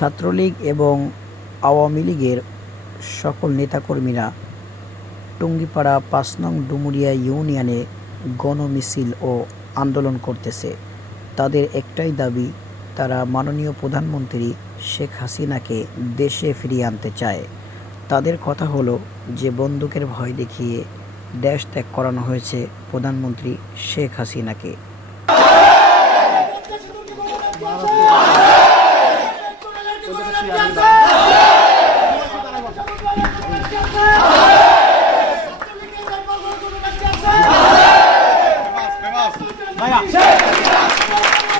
ছাত্রলীগ এবং আওয়ামী লীগের সকল নেতাকর্মীরা টুঙ্গিপাড়া পাঁচ নং ডুমুরিয়া ইউনিয়নে গণমিছিল ও আন্দোলন করতেছে। তাদের একটাই দাবি, তারা মাননীয় প্রধানমন্ত্রী শেখ হাসিনাকে দেশে ফিরিয়ে আনতে চায়। তাদের কথা হলো যে, বন্দুকের ভয় দেখিয়ে দেশ ত্যাগ করানো হয়েছে প্রধানমন্ত্রী শেখ হাসিনাকে। 哎呀！谢谢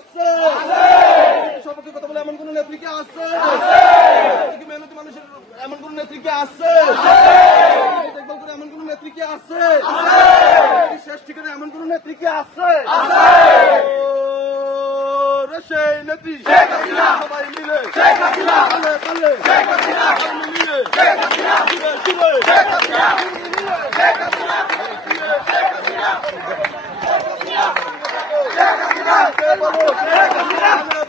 আছে সর্বকে কথা বলে এমন কোন নেত্রীকে আছে কি মেহনতি মানুষের এমন কোন নেত্রীকে আছে দেখভাল করে এমন কোন নেত্রীকে আছে শেষ ঠিকানা এমন কোন নেত্রীকে আছে ও, সেই নেত্রী। সবাই মিলে। পালে পালে। মিলে। Chega, maluco! Chega, chega!